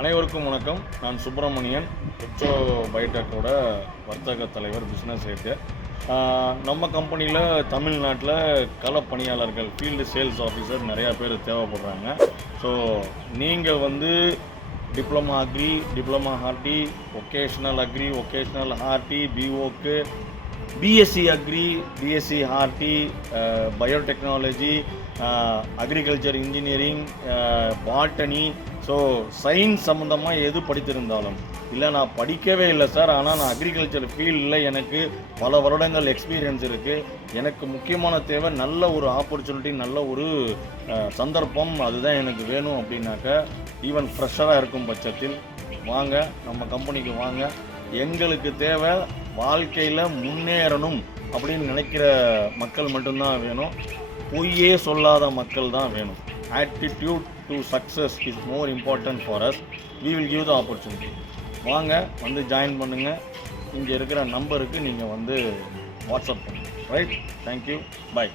அனைவருக்கும் வணக்கம். நான் சுப்பிரமணியன், எக்ஸோ பயோடெக்கோட வர்த்தக தலைவர், பிஸ்னஸ் ஹெட்டு. நம்ம கம்பெனியில் தமிழ்நாட்டில் களப்பணியாளர்கள், ஃபீல்டு சேல்ஸ் ஆஃபீஸர் நிறையா பேர் தேவைப்படுறாங்க. ஸோ நீங்கள் diploma agri, diploma horti, vocational agri, vocational horti, பிஓக்கு, BSc agri, BSc horti, biotechnology, agriculture engineering, botany, so science சம்மந்தமாக எது படித்திருந்தாலும், இல்லை நான் படிக்கவே இல்லை சார், ஆனால் நான் அக்ரிகல்ச்சர் ஃபீல்டில் எனக்கு பல வருடங்கள் எக்ஸ்பீரியன்ஸ் இருக்குது, எனக்கு முக்கியமான தேவை நல்ல ஒரு ஆப்பர்ச்சுனிட்டி, நல்ல ஒரு சந்தர்ப்பம், அதுதான் எனக்கு வேணும் அப்படின்னாக்க, ஈவன் ஃப்ரெஷராக இருக்கும் பட்சத்தில் வாங்க, நம்ம கம்பெனிக்கு வாங்க. எங்களுக்கு தேவை வாழ்க்கையில் முன்னேறணும் அப்படின்னு நினைக்கிற மக்கள் மட்டும்தான் வேணும், பொய்யே சொல்லாத மக்கள் தான் வேணும். Attitude to success is more important for us. We will give the opportunity. வாங்க, ஜாயின் பண்ணுங்கள். இங்கே இருக்கிற நம்பருக்கு நீங்கள் வாட்ஸ்அப் பண்ணுங்கள். ரைட்? தேங்க்யூ. பை.